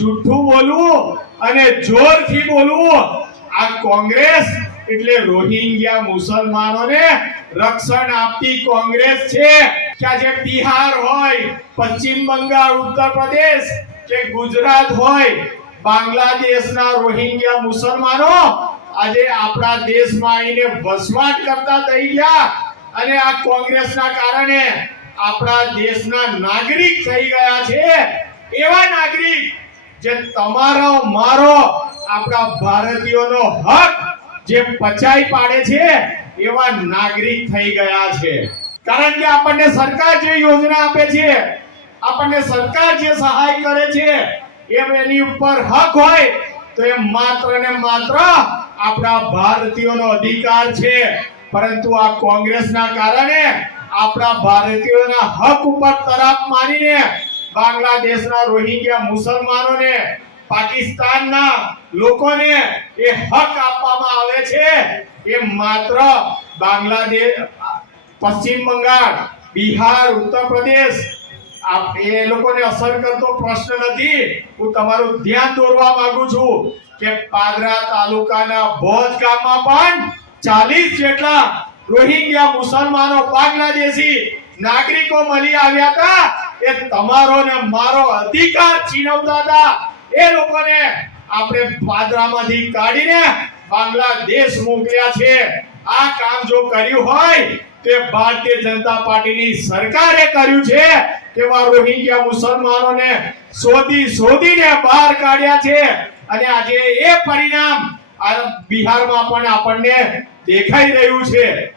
જૂઠું બોલવું અને જોરથી બોલવું, આ કોંગ્રેસ એટલે રોહિંગ્યા મુસલમાનોને રક્ષણ આપતી કોંગ્રેસ છે કે આજે બિહાર હોય, પશ્ચિમ બંગાળ, ઉત્તર પ્રદેશ કે ગુજરાત હોય, બાંગ્લાદેશના રોહિંગ્યા મુસલમાનો આજે આપણા દેશમાં આવીને વસવાટ કરતા થઈ ગયા અને આ કોંગ્રેસના કારણે આપણા દેશના નાગરિક થઈ ગયા છે। એવા નાગરિક જે તમારો મારો આપણા ભારતીયોનો હક જે પચાઈ પાડે છે એવા નાગરિક થઈ ગયા છે। કારણ કે આપણને સરકાર જે યોજના આપે છે, આપણને સરકાર જે સહાય કરે છે, એની ઉપર હક હોય તો એ માત્ર ને માત્ર આપણા ભારતીયોનો અધિકાર છે। પરંતુ આ કોંગ્રેસના કારણે આપણા ભારતીયોના હક ઉપર તરાપ મારીને બાંગ્લાદેશના રોહિંગ્યા મુસલમાનોને, પાકિસ્તાનના લોકોને એ હક આપવામાં આવે છે એ માત્ર બાંગ્લાદેશ, પશ્ચિમ બંગાળ, બિહાર, ઉત્તર પ્રદેશ એ લોકોને અસર કરતો પ્રશ્ન નથી। હું તમારું ધ્યાન દોરવા માંગુ છું કે પાદરા તાલુકાના ભોજ ગામમાં પણ 40 જેટલા રોહિંગ્યા મુસલમાનો બાંગ્લાદેશી નાગરિકો મળી આવ્યા હતા। એ તમારો ને મારો અધિકાર છીનવતા હતા। એ લોકોને આપણે પાદરામાંથી કાઢીને બાંગ્લાદેશ મોકલ્યા છે। આ કામ જો કર્યું હોય તે ભારતીય જનતા પાર્ટીની સરકારે કર્યું છે। તેવા રોહિંગ્યા મુસલમાનોને શોધીને બહાર કાઢ્યા છે અને આજે એ પરિણામ આ બિહારમાં પણ આપણને દેખાઈ રહ્યું છે।